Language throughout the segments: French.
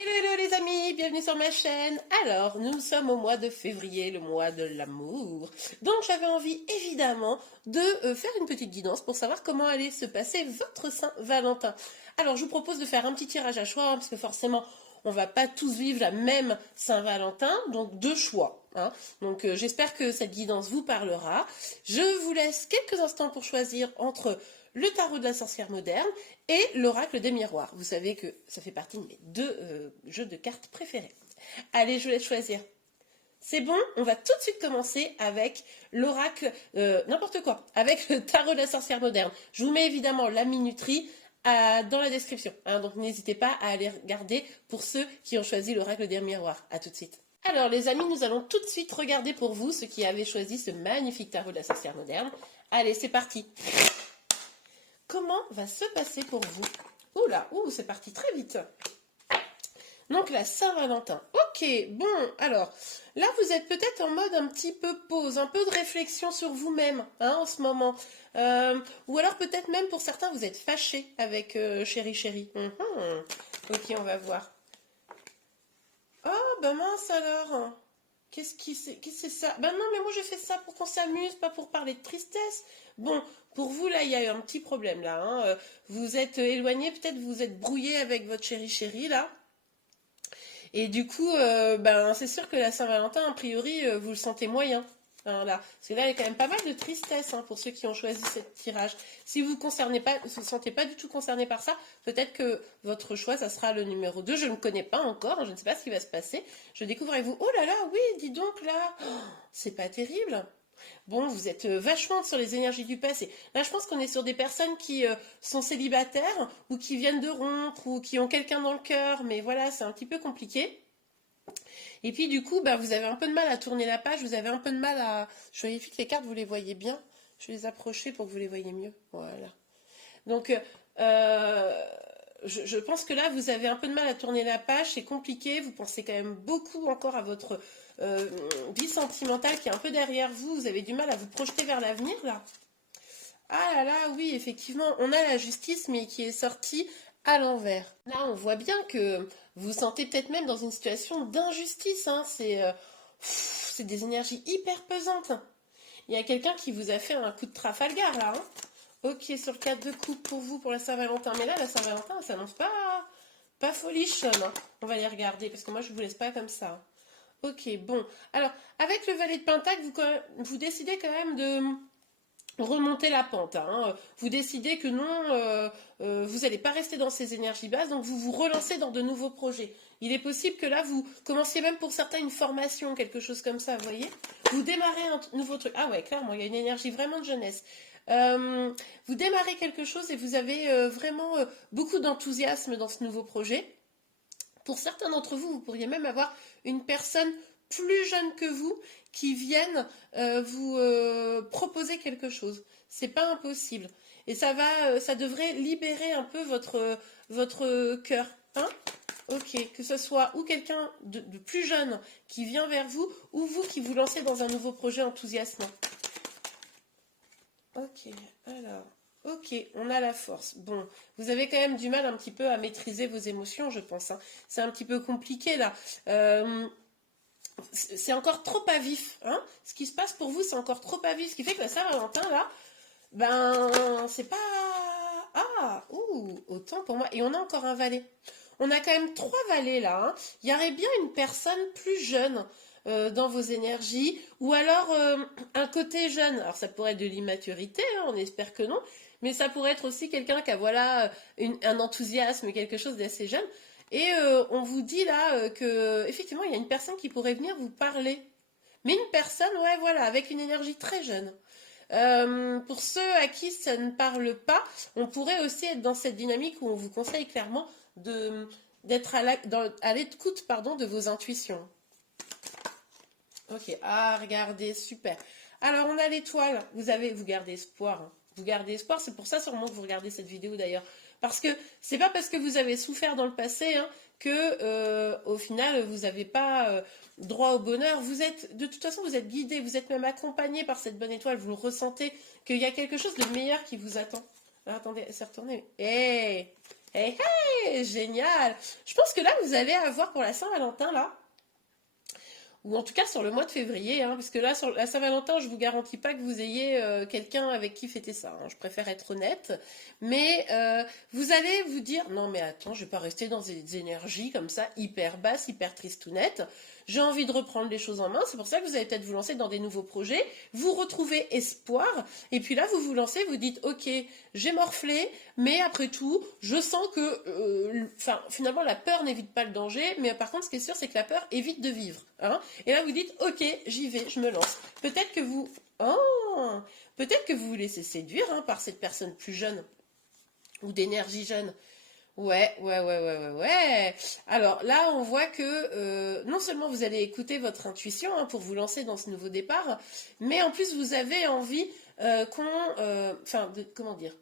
Hello, hello les amis, bienvenue sur ma chaîne. Alors, nous sommes au mois de février, le mois de l'amour. Donc j'avais envie évidemment de faire une petite guidance pour savoir comment allait se passer votre Saint-Valentin. Alors je vous propose de faire un petit tirage à choix, parce que forcément on va pas tous vivre la même Saint-Valentin, donc deux choix. Donc j'espère que cette guidance vous parlera. Je vous laisse quelques instants pour choisir entre le tarot de la sorcière moderne et l'oracle des miroirs. Vous savez que ça fait partie de mes deux jeux de cartes préférés. Allez, je vous laisse choisir. C'est bon, on va tout de suite commencer avec l'oracle, n'importe quoi, avec le tarot de la sorcière moderne. Je vous mets évidemment la minuterie dans la description, donc n'hésitez pas à aller regarder pour ceux qui ont choisi l'oracle des miroirs. À tout de suite. Alors les amis, nous allons tout de suite regarder pour vous ceux qui avaient choisi ce magnifique tarot de la sorcière moderne. Allez, c'est parti. Comment va se passer pour vous? Oula, c'est parti très vite. Donc la Saint-Valentin. Ok, bon, alors, là vous êtes peut-être en mode un petit peu pause, un peu de réflexion sur vous-même en ce moment. Ou alors peut-être même pour certains vous êtes fâché avec chéri chéri. Ok, on va voir. Oh, ben mince alors. Qu'est-ce que c'est ça? Ben non, mais moi je fais ça pour qu'on s'amuse, pas pour parler de tristesse. Bon, pour vous là, il y a eu un petit problème là. Vous êtes éloigné, peut-être vous êtes brouillé avec votre chéri chéri là. Et du coup, ben c'est sûr que la Saint-Valentin, a priori, vous le sentez moyen. Là. Parce que là, il y a quand même pas mal de tristesse pour ceux qui ont choisi ce tirage. Si vous ne vous sentez pas du tout concerné par ça, peut-être que votre choix, ça sera le numéro 2. Je ne connais pas encore, je ne sais pas ce qui va se passer. Je découvre avec vous. Oh là là, oui, dis donc là, c'est pas terrible. Bon, vous êtes vachement sur les énergies du passé. Là, je pense qu'on est sur des personnes qui sont célibataires ou qui viennent de rompre ou qui ont quelqu'un dans le cœur. Mais voilà, c'est un petit peu compliqué. Et puis du coup, vous avez un peu de mal à tourner la page, vous avez un peu de mal à... Je vérifie que les cartes, vous les voyez bien. Je vais les approcher pour que vous les voyez mieux. Voilà. Donc, je pense que là, vous avez un peu de mal à tourner la page, c'est compliqué, vous pensez quand même beaucoup encore à votre vie sentimentale qui est un peu derrière vous, vous avez du mal à vous projeter vers l'avenir, là. Ah là là, oui, effectivement, on a la justice, mais qui est sortie à l'envers. Là, on voit bien que vous vous sentez peut-être même dans une situation d'injustice. C'est des énergies hyper pesantes. Il y a quelqu'un qui vous a fait un coup de Trafalgar, là. Ok, sur le 4 de coupe pour vous, pour la Saint-Valentin. Mais là, la Saint-Valentin, ça s'annonce pas folichonne. On va les regarder, parce que moi, je vous laisse pas comme ça. Ok, bon. Alors, avec le valet de Pentacle, vous décidez quand même de remonter la pente. Vous décidez que non, vous n'allez pas rester dans ces énergies basses, donc vous vous relancez dans de nouveaux projets. Il est possible que là, vous commenciez même pour certains une formation, quelque chose comme ça, vous voyez. Vous démarrez un nouveau truc. Ah ouais, clairement, il y a une énergie vraiment de jeunesse. Vous démarrez quelque chose et vous avez vraiment beaucoup d'enthousiasme dans ce nouveau projet. Pour certains d'entre vous, vous pourriez même avoir une personne plus jeune que vous qui vienne vous proposer quelque chose. C'est pas impossible. Et ça devrait libérer un peu votre cœur. Ok, que ce soit ou quelqu'un de plus jeune qui vient vers vous, ou vous qui vous lancez dans un nouveau projet enthousiasmant. Ok, alors, ok, on a la force. Bon, vous avez quand même du mal un petit peu à maîtriser vos émotions, je pense. C'est un petit peu compliqué là. C'est encore trop à vif. Ce qui se passe pour vous, c'est encore trop à vif. Ce qui fait que la Saint-Valentin, là, c'est pas... autant pour moi. Et on a encore un valet. On a quand même 3 valets là. Il y aurait bien une personne plus jeune dans vos énergies, ou alors un côté jeune. Alors ça pourrait être de l'immaturité, on espère que non, mais ça pourrait être aussi quelqu'un qui a un enthousiasme, quelque chose d'assez jeune. Et on vous dit là que effectivement il y a une personne qui pourrait venir vous parler, mais une personne, ouais, voilà, avec une énergie très jeune. Pour ceux à qui ça ne parle pas, on pourrait aussi être dans cette dynamique où on vous conseille clairement d'être à l'écoute, de vos intuitions. Ok, regardez, super. Alors, on a l'étoile. Vous gardez espoir. Vous gardez espoir, c'est pour ça sûrement que vous regardez cette vidéo d'ailleurs. Parce que c'est pas parce que vous avez souffert dans le passé que au final vous n'avez pas droit au bonheur. De toute façon, vous êtes guidé, vous êtes même accompagné par cette bonne étoile. Vous le ressentez qu'il y a quelque chose de meilleur qui vous attend. Alors, attendez, c'est retourné. Hey, Hey, hey, génial. Je pense que là, vous allez avoir pour la Saint-Valentin, là, ou en tout cas sur le mois de février, hein, parce que là, sur la Saint-Valentin, je vous garantis pas que vous ayez quelqu'un avec qui fêter ça, hein, je préfère être honnête, mais vous allez vous dire, non mais attends, je vais pas rester dans des énergies comme ça, hyper basses, hyper tristounettes, j'ai envie de reprendre les choses en main, c'est pour ça que vous allez peut-être vous lancer dans des nouveaux projets, vous retrouvez espoir, et puis là, vous vous lancez, vous dites, ok, j'ai morflé, mais après tout, je sens que, finalement, la peur n'évite pas le danger, mais par contre, ce qui est sûr, c'est que la peur évite de vivre, hein. Et là, vous dites, ok, j'y vais, je me lance. Peut-être que vous, oh, peut-être que vous vous laissez séduire, hein, par cette personne plus jeune ou d'énergie jeune. Ouais, ouais, ouais, ouais, ouais, ouais. Alors là, on voit que non seulement vous allez écouter votre intuition, hein, pour vous lancer dans ce nouveau départ, mais en plus vous avez envie comment dire,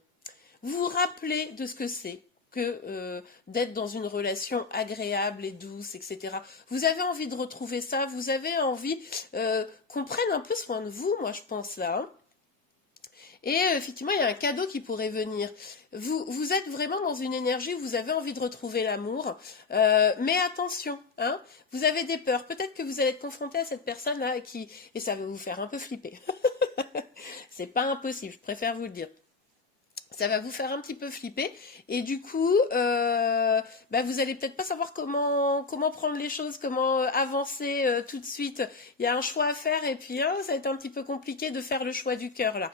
vous vous rappelez de ce que c'est que d'être dans une relation agréable et douce, etc. Vous avez envie de retrouver ça, vous avez envie qu'on prenne un peu soin de vous, moi je pense là, hein. Et effectivement, il y a un cadeau qui pourrait venir. Vous êtes vraiment dans une énergie où vous avez envie de retrouver l'amour. Mais attention, hein, vous avez des peurs. Peut-être que vous allez être confronté à cette personne-là et ça va vous faire un peu flipper. C'est pas impossible, je préfère vous le dire. Ça va vous faire un petit peu flipper et du coup vous allez peut-être pas savoir comment prendre les choses, comment avancer tout de suite. Il y a un choix à faire et puis ça va être un petit peu compliqué de faire le choix du cœur là.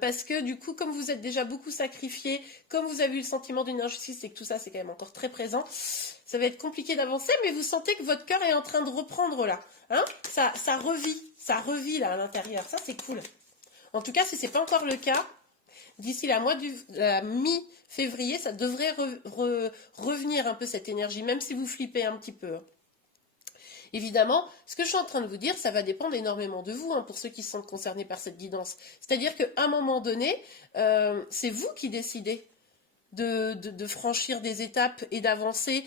Parce que du coup comme vous êtes déjà beaucoup sacrifié, comme vous avez eu le sentiment d'une injustice et que tout ça c'est quand même encore très présent, ça va être compliqué d'avancer, mais vous sentez que votre cœur est en train de reprendre là, hein. Ça revit là à l'intérieur, ça c'est cool. En tout cas si c'est pas encore le cas, d'ici la mi-février, ça devrait revenir un peu cette énergie, même si vous flippez un petit peu. Évidemment, ce que je suis en train de vous dire, ça va dépendre énormément de vous, hein, pour ceux qui sont concernés par cette guidance. C'est-à-dire qu'à un moment donné, c'est vous qui décidez de franchir des étapes et d'avancer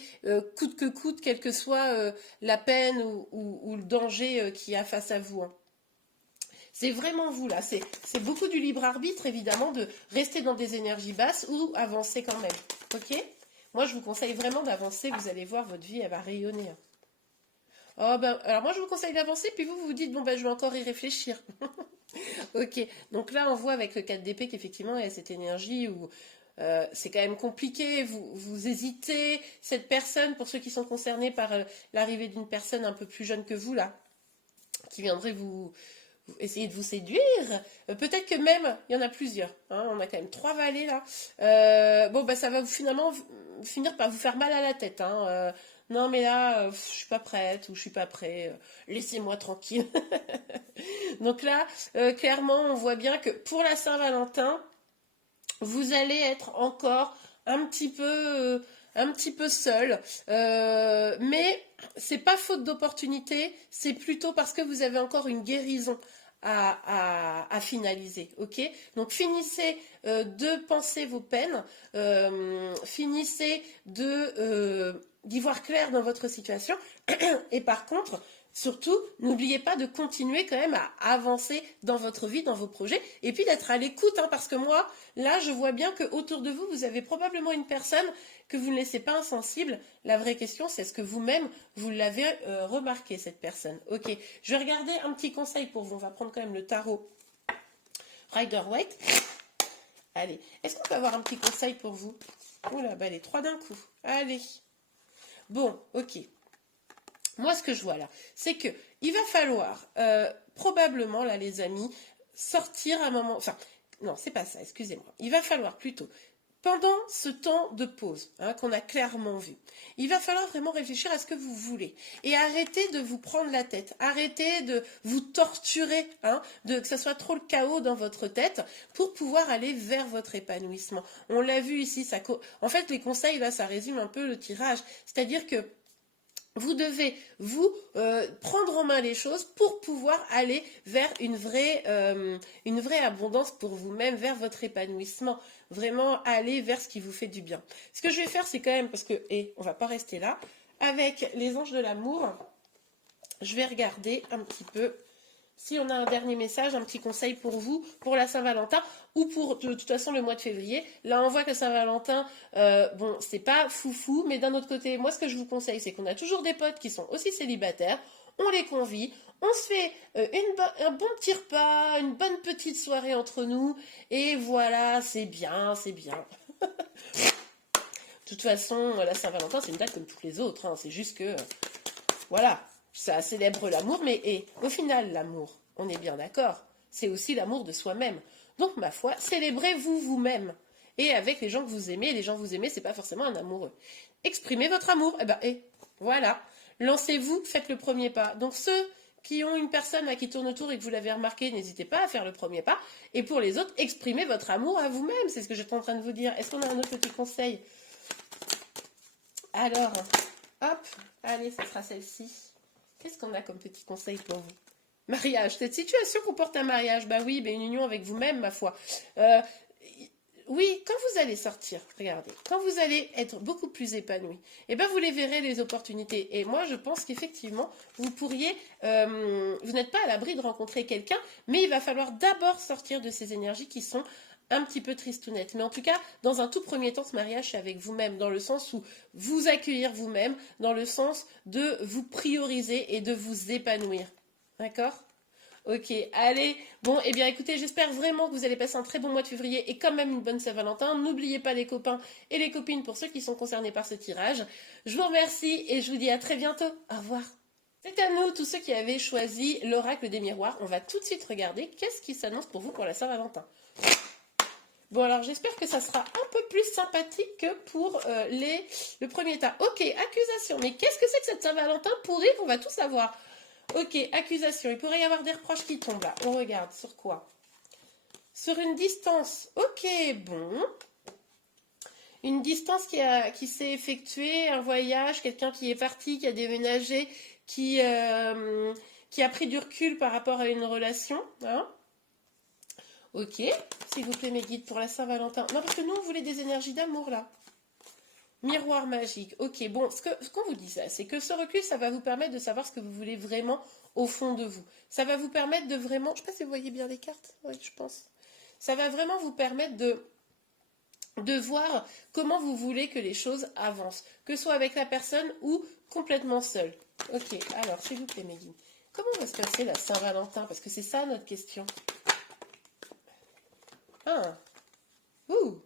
coûte que coûte, quelle que soit la peine ou le danger qu'il y a face à vous, hein. C'est vraiment vous là, c'est beaucoup du libre arbitre évidemment de rester dans des énergies basses ou avancer quand même, ok? Moi je vous conseille vraiment d'avancer, vous allez voir votre vie elle va rayonner. Oh ben, alors moi je vous conseille d'avancer puis vous vous dites bon ben je vais encore y réfléchir. Ok, donc là on voit avec le 4 d'épée qu'effectivement il y a cette énergie où c'est quand même compliqué, vous hésitez, cette personne, pour ceux qui sont concernés par l'arrivée d'une personne un peu plus jeune que vous là, qui viendrait vous essayer de vous séduire. Peut-être que même, il y en a plusieurs, hein, on a quand même 3 valets là. Ça va finalement finir par vous faire mal à la tête, hein. Non mais là, je suis pas prête ou je suis pas prêt, laissez-moi tranquille. Donc là, clairement, on voit bien que pour la Saint-Valentin, vous allez être encore un petit peu seul, mais c'est pas faute d'opportunité, c'est plutôt parce que vous avez encore une guérison à finaliser, ok? Donc finissez de penser vos peines, finissez d'y voir clair dans votre situation, et par contre, surtout, n'oubliez pas de continuer quand même à avancer dans votre vie, dans vos projets, et puis d'être à l'écoute, hein, parce que moi, là, je vois bien qu'autour de vous, vous avez probablement une personne que vous ne laissez pas insensible. La vraie question, c'est est-ce que vous-même, vous l'avez remarqué, cette personne? Ok, je vais regarder un petit conseil pour vous. On va prendre quand même le tarot Rider-Waite. Allez, est-ce qu'on peut avoir un petit conseil pour vous? Oula, bah les 3 d'un coup. Allez. Bon, ok. Moi, ce que je vois là, c'est que il va falloir probablement, là, les amis, sortir un moment... Enfin, non, c'est pas ça, excusez-moi. Il va falloir plutôt, pendant ce temps de pause, hein, qu'on a clairement vu, il va falloir vraiment réfléchir à ce que vous voulez. Et arrêter de vous prendre la tête. Arrêter de vous torturer, hein, que ça soit trop le chaos dans votre tête, pour pouvoir aller vers votre épanouissement. On l'a vu ici, en fait, les conseils, là, ça résume un peu le tirage. C'est-à-dire que vous devez vous prendre en main les choses pour pouvoir aller vers une vraie abondance pour vous-même, vers votre épanouissement. Vraiment aller vers ce qui vous fait du bien. Ce que je vais faire, c'est quand même, parce que, on va pas rester là, avec les anges de l'amour, je vais regarder un petit peu Si on a un dernier message, un petit conseil pour vous, pour la Saint-Valentin, ou pour de toute façon le mois de février. Là, on voit que Saint-Valentin, bon, c'est pas foufou, mais d'un autre côté, moi, ce que je vous conseille, c'est qu'on a toujours des potes qui sont aussi célibataires. On les convie, on se fait un bon petit repas, une bonne petite soirée entre nous, et voilà, c'est bien, c'est bien. De toute façon, la Saint-Valentin, c'est une date comme toutes les autres, hein. C'est juste que, voilà, ça célèbre l'amour, mais et, au final, l'amour, on est bien d'accord, c'est aussi l'amour de soi-même. Donc, ma foi, célébrez-vous vous-même. Et avec les gens que vous aimez, les gens que vous aimez, c'est pas forcément un amoureux. Exprimez votre amour, voilà. Lancez-vous, faites le premier pas. Donc, ceux qui ont une personne qui tourne autour et que vous l'avez remarqué, n'hésitez pas à faire le premier pas. Et pour les autres, exprimez votre amour à vous-même, c'est ce que j'étais en train de vous dire. Est-ce qu'on a un autre petit conseil? Alors, hop, allez, ça sera celle-ci. Qu'est-ce qu'on a comme petit conseil pour vous? Mariage. Cette situation comporte un mariage. Bah oui, mais une union avec vous-même, ma foi. Oui, quand vous allez sortir, regardez, quand vous allez être beaucoup plus épanoui, vous les verrez les opportunités. Et moi, je pense qu'effectivement, vous pourriez, vous n'êtes pas à l'abri de rencontrer quelqu'un, mais il va falloir d'abord sortir de ces énergies qui sont un petit peu tristounettes. Mais en tout cas, dans un tout premier temps, ce mariage, c'est avec vous-même, dans le sens où vous accueillir vous-même, dans le sens de vous prioriser et de vous épanouir. D'accord ? Ok, allez. Bon, écoutez, j'espère vraiment que vous allez passer un très bon mois de février et quand même une bonne Saint-Valentin. N'oubliez pas les copains et les copines pour ceux qui sont concernés par ce tirage. Je vous remercie et je vous dis à très bientôt. Au revoir. C'est à nous, tous ceux qui avaient choisi l'oracle des miroirs. On va tout de suite regarder qu'est-ce qui s'annonce pour vous pour la Saint-Valentin. Bon, alors j'espère que ça sera un peu plus sympathique que pour le premier tas. Ok, accusation. Mais qu'est-ce que c'est que cette Saint-Valentin pourrie? On va tout savoir. Ok, accusation. Il pourrait y avoir des reproches qui tombent là. On regarde sur quoi? Sur une distance. Ok, bon. Une distance qui s'est effectuée, un voyage, quelqu'un qui est parti, qui a déménagé, qui a pris du recul par rapport à une relation. Hein? Ok, s'il vous plaît mes guides pour la Saint-Valentin. Non, parce que nous, on voulait des énergies d'amour là. Miroir magique. Ok, bon, ce qu'on vous dit, c'est que ce recul, ça va vous permettre de savoir ce que vous voulez vraiment au fond de vous. Ça va vous permettre de vraiment... Je ne sais pas si vous voyez bien les cartes. Oui, je pense. Ça va vraiment vous permettre de voir comment vous voulez que les choses avancent. Que ce soit avec la personne ou complètement seul. Ok, alors, s'il vous plaît, Meggy. Comment va se passer la Saint-Valentin? Parce que c'est ça notre question. Ah. Ouh.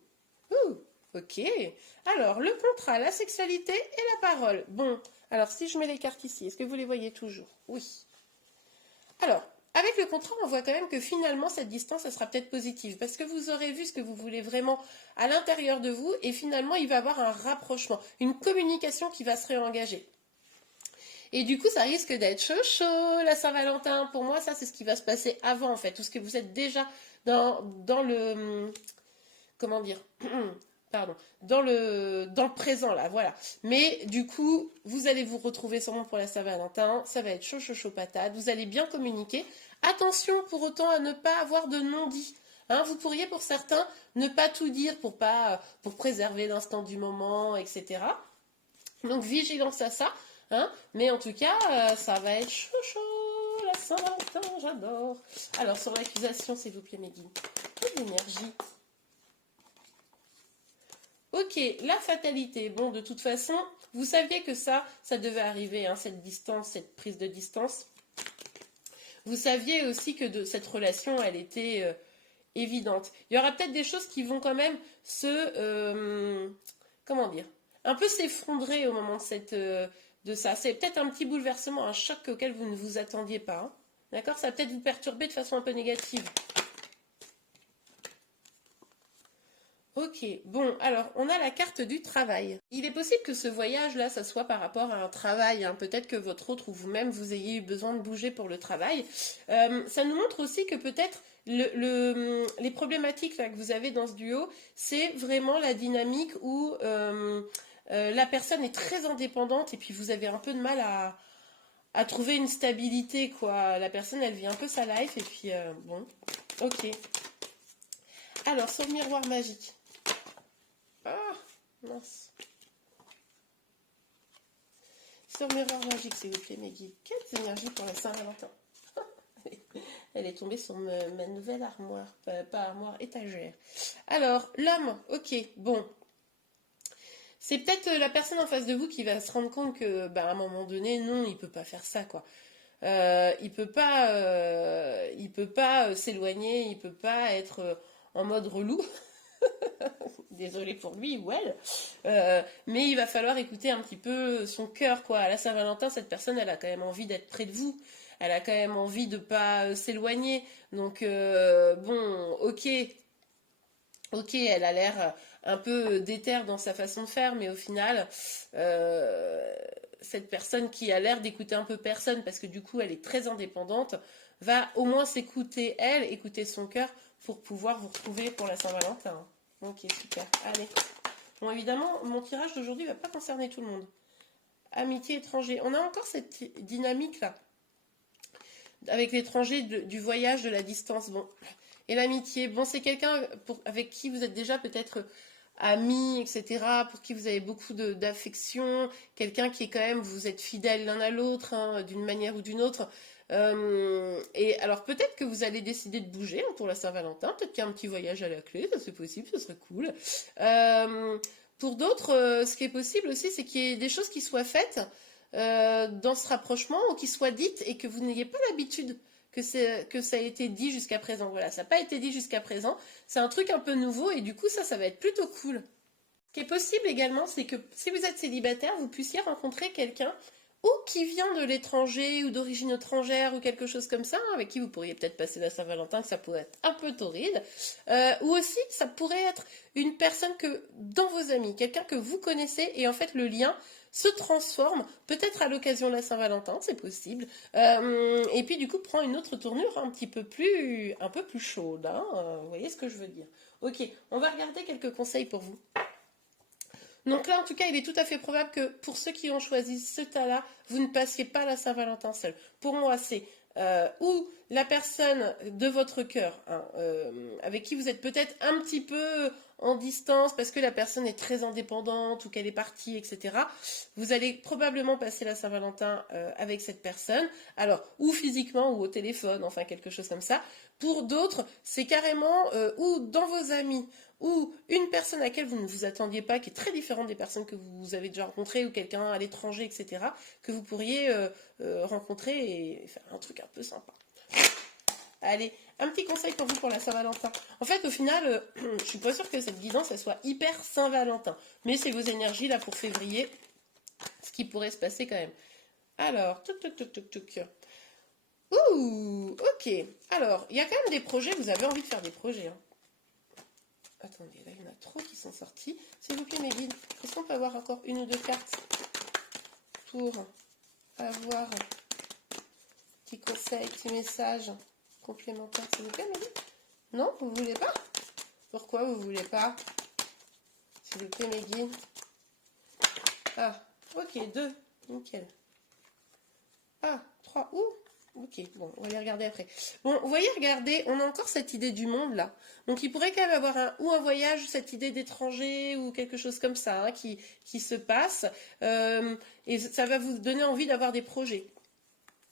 Ouh. Ok. Alors, le contrat, la sexualité et la parole. Bon, alors si je mets les cartes ici, est-ce que vous les voyez toujours? Oui. Alors, avec le contrat, on voit quand même que finalement, cette distance, elle sera peut-être positive. Parce que vous aurez vu ce que vous voulez vraiment à l'intérieur de vous. Et finalement, il va y avoir un rapprochement, une communication qui va se réengager. Et du coup, ça risque d'être chaud, la Saint-Valentin. Pour moi, ça, c'est ce qui va se passer avant, en fait. Tout ce que vous êtes déjà dans le... Comment dire pardon, dans le présent là, voilà. Mais du coup, vous allez vous retrouver sûrement pour la Saint-Valentin, ça va être chaud, chaud, chaud patate, vous allez bien communiquer. Attention pour autant à ne pas avoir de non-dit. Hein, vous pourriez pour certains ne pas tout dire pour préserver l'instant du moment, etc. Donc vigilance à ça. Hein, mais en tout cas, ça va être chaud, chaud, la Saint-Valentin, j'adore. Alors sur l'accusation, s'il vous plaît, Meggy. Quelle énergie. Ok, la fatalité. Bon, de toute façon, vous saviez que ça devait arriver, hein, cette distance, cette prise de distance. Vous saviez aussi que cette relation, elle était évidente. Il y aura peut-être des choses qui vont quand même comment dire, un peu s'effondrer au moment de ça. C'est peut-être un petit bouleversement, un choc auquel vous ne vous attendiez pas. Hein. D'accord? Ça va peut-être vous perturber de façon un peu négative. Ok, bon, alors, on a la carte du travail. Il est possible que ce voyage-là, ça soit par rapport à un travail. Hein. Peut-être que votre autre ou vous-même, vous ayez eu besoin de bouger pour le travail. Ça nous montre aussi que peut-être les problématiques là, que vous avez dans ce duo, c'est vraiment la dynamique où la personne est très indépendante et puis vous avez un peu de mal à trouver une stabilité, quoi. La personne, elle vit un peu sa life et puis, bon, ok. Alors, sur le miroir magique. Ah, mince. Sur miroir magique, s'il vous plaît, mes guides. Quelles énergies pour la Saint-Valentin? Elle est tombée sur ma nouvelle armoire, pas armoire, étagère. Alors, l'homme, ok, bon. C'est peut-être la personne en face de vous qui va se rendre compte que, bah, à un moment donné, non, il peut pas faire ça, quoi. Il peut pas s'éloigner, il peut pas être en mode relou. Désolée pour lui ou elle. Mais il va falloir écouter un petit peu son cœur, quoi. À la Saint-Valentin, cette personne, elle a quand même envie d'être près de vous. Elle a quand même envie de pas s'éloigner. Donc, bon, ok, elle a l'air un peu déterre dans sa façon de faire, mais au final, cette personne qui a l'air d'écouter un peu personne, parce que du coup, elle est très indépendante, va au moins s'écouter, elle, écouter son cœur, pour pouvoir vous retrouver pour la Saint-Valentin. Ok, super. Allez. Bon, évidemment, mon tirage d'aujourd'hui ne va pas concerner tout le monde. Amitié étranger. On a encore cette dynamique-là. Avec l'étranger, du voyage, de la distance. Bon. Et l'amitié. Bon, c'est quelqu'un avec qui vous êtes déjà peut-être amis, etc., pour qui vous avez beaucoup d'affection. Quelqu'un qui est quand même, vous êtes fidèles l'un à l'autre, hein, d'une manière ou d'une autre. Et alors peut-être que vous allez décider de bouger pour la Saint-Valentin, peut-être qu'il y a un petit voyage à la clé, ça c'est possible, ce serait cool. Pour d'autres, ce qui est possible aussi, c'est qu'il y ait des choses qui soient faites dans ce rapprochement ou qui soient dites et que vous n'ayez pas l'habitude que ça a été dit jusqu'à présent. Voilà, ça n'a pas été dit jusqu'à présent, c'est un truc un peu nouveau et du coup ça va être plutôt cool. Ce qui est possible également, c'est que si vous êtes célibataire, vous puissiez rencontrer quelqu'un ou qui vient de l'étranger ou d'origine étrangère ou quelque chose comme ça, avec qui vous pourriez peut-être passer la Saint-Valentin, que ça pourrait être un peu torride, ou aussi ça pourrait être une personne que dans vos amis, quelqu'un que vous connaissez et en fait le lien se transforme, peut-être à l'occasion de la Saint-Valentin, c'est possible, et puis du coup prend une autre tournure un peu plus chaude, hein, vous voyez ce que je veux dire. Ok, on va regarder quelques conseils pour vous. Donc là, en tout cas, il est tout à fait probable que pour ceux qui ont choisi ce tas-là, vous ne passiez pas la Saint-Valentin seul. Pour moi, c'est ou la personne de votre cœur, hein, avec qui vous êtes peut-être un petit peu en distance parce que la personne est très indépendante ou qu'elle est partie, etc. Vous allez probablement passer la Saint-Valentin avec cette personne, alors ou physiquement ou au téléphone, enfin quelque chose comme ça. Pour d'autres, c'est carrément ou dans vos amis ou une personne à laquelle vous ne vous attendiez pas, qui est très différente des personnes que vous avez déjà rencontrées, ou quelqu'un à l'étranger, etc., que vous pourriez rencontrer et faire un truc un peu sympa. Allez, un petit conseil pour vous pour la Saint-Valentin. En fait, au final, je suis pas sûre que cette guidance, elle soit hyper Saint-Valentin. Mais c'est vos énergies, là, pour février, ce qui pourrait se passer quand même. Alors, tuc. Ouh, ok. Alors, il y a quand même des projets, vous avez envie de faire des projets, hein. Attendez, là il y en a trop qui sont sortis. S'il vous plaît mes guides, est-ce qu'on peut avoir encore une ou deux cartes pour avoir petit conseil, petit message complémentaire, s'il vous plaît mes guides? Non, vous voulez pas? Pourquoi vous voulez pas? S'il vous plaît mes guides. Ah, ok, 2, nickel. Ah, 3, ouh. Ok, bon, on va les regarder après. Bon, vous voyez, regardez, on a encore cette idée du monde là. Donc il pourrait quand même avoir un voyage, cette idée d'étranger ou quelque chose comme ça, hein, qui se passe. Et ça va vous donner envie d'avoir des projets.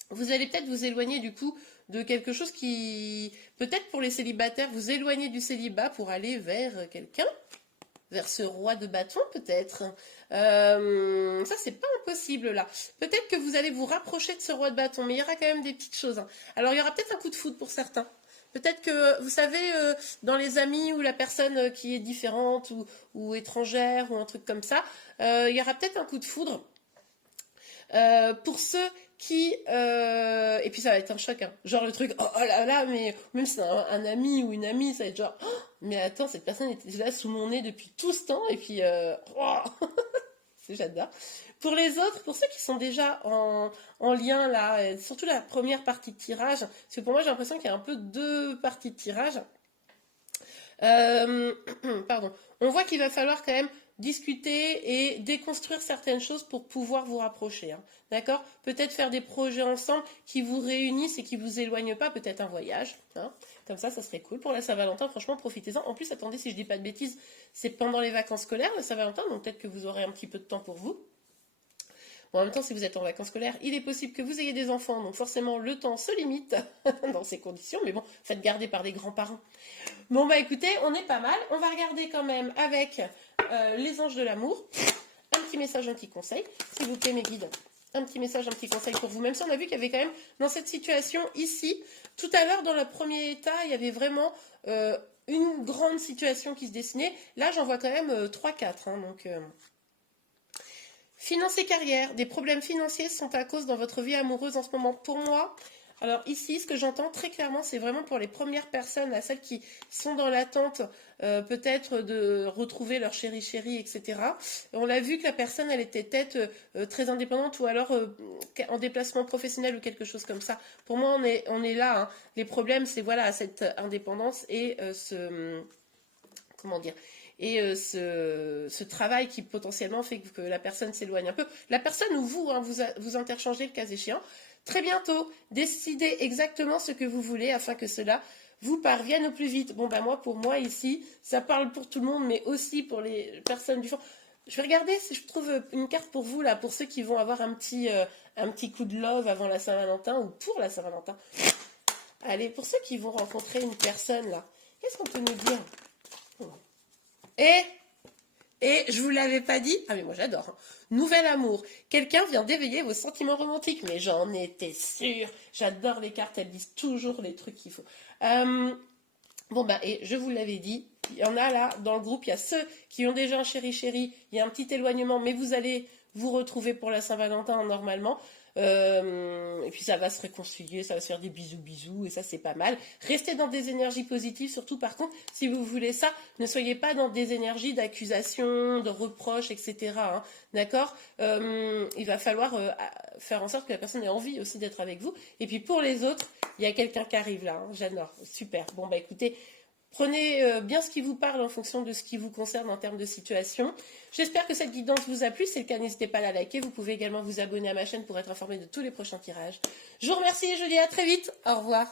Vous allez peut-être vous éloigner du coup de quelque chose qui, peut-être pour les célibataires, vous éloigner du célibat pour aller vers quelqu'un. Vers ce roi de bâton peut-être. Ça c'est pas impossible là. Peut-être que vous allez vous rapprocher de ce roi de bâton, mais il y aura quand même des petites choses, hein. Alors il y aura peut-être un coup de foudre pour certains. Peut-être que, vous savez, dans les amis ou la personne qui est différente ou étrangère ou un truc comme ça, il y aura peut-être un coup de foudre. Pour ceux qui... et puis ça va être un choc, hein. Genre le truc, oh là là, mais même si c'est un ami ou une amie, ça va être genre, oh, mais attends, cette personne était là sous mon nez depuis tout ce temps, et puis, oh, j'adore. Pour les autres, pour ceux qui sont déjà en lien là, surtout la première partie de tirage, parce que pour moi j'ai l'impression qu'il y a un peu deux parties de tirage. Pardon. On voit qu'il va falloir quand même discuter et déconstruire certaines choses pour pouvoir vous rapprocher, hein. D'accord? Peut-être faire des projets ensemble qui vous réunissent et qui vous éloignent pas, peut-être un voyage, hein. Comme ça serait cool. Pour la Saint-Valentin, franchement, profitez-en. En plus, attendez, si je dis pas de bêtises, c'est pendant les vacances scolaires, la Saint-Valentin, donc peut-être que vous aurez un petit peu de temps pour vous. Bon, en même temps, si vous êtes en vacances scolaires, il est possible que vous ayez des enfants, donc forcément le temps se limite dans ces conditions, mais bon, faites garder par des grands-parents. Bon bah écoutez, on est pas mal. On va regarder quand même avec les anges de l'amour. Un petit message, un petit conseil. S'il vous plaît mes guides, un petit message, un petit conseil pour vous. Même si on a vu qu'il y avait quand même dans cette situation ici, tout à l'heure dans le premier état, il y avait vraiment une grande situation qui se dessinait. Là j'en vois quand même 3-4. Donc finance et carrière, des problèmes financiers sont à cause dans votre vie amoureuse en ce moment. Pour moi, alors ici, ce que j'entends très clairement, c'est vraiment pour les premières personnes, à celles qui sont dans l'attente peut-être de retrouver leur chéri, etc. On l'a vu que la personne, elle était peut-être très indépendante ou alors en déplacement professionnel ou quelque chose comme ça. Pour moi, on est là. Hein. Les problèmes, c'est voilà cette indépendance et comment dire, et ce travail qui potentiellement fait que la personne s'éloigne un peu. La personne ou vous, hein, vous interchangez le cas échéant. Très bientôt, décidez exactement ce que vous voulez afin que cela vous parvienne au plus vite. Bon, ben moi, pour moi, ici, ça parle pour tout le monde, mais aussi pour les personnes du fond. Je vais regarder si je trouve une carte pour vous, là, pour ceux qui vont avoir un petit coup de love avant la Saint-Valentin ou pour la Saint-Valentin. Allez, pour ceux qui vont rencontrer une personne, là, qu'est-ce qu'on peut nous dire? Et je vous l'avais pas dit. Ah mais moi j'adore. Hein. Nouvel amour. Quelqu'un vient d'éveiller vos sentiments romantiques. Mais j'en étais sûre. J'adore les cartes. Elles disent toujours les trucs qu'il faut. Bon bah et je vous l'avais dit. Il y en a là dans le groupe. Il y a ceux qui ont déjà un chéri. Il y a un petit éloignement. Mais vous allez vous retrouver pour la Saint-Valentin normalement. Et puis ça va se réconcilier, ça va se faire des bisous et ça c'est pas mal. Restez dans des énergies positives, surtout par contre si vous voulez ça, ne soyez pas dans des énergies d'accusation, de reproches, etc. Hein, d'accord. Il va falloir faire en sorte que la personne ait envie aussi d'être avec vous. Et puis pour les autres, il y a quelqu'un qui arrive là, hein, j'adore, super. Bon bah écoutez, prenez bien ce qui vous parle en fonction de ce qui vous concerne en termes de situation. J'espère que cette guidance vous a plu. Si c'est le cas, n'hésitez pas à la liker. Vous pouvez également vous abonner à ma chaîne pour être informé de tous les prochains tirages. Je vous remercie et je vous dis à très vite. Au revoir.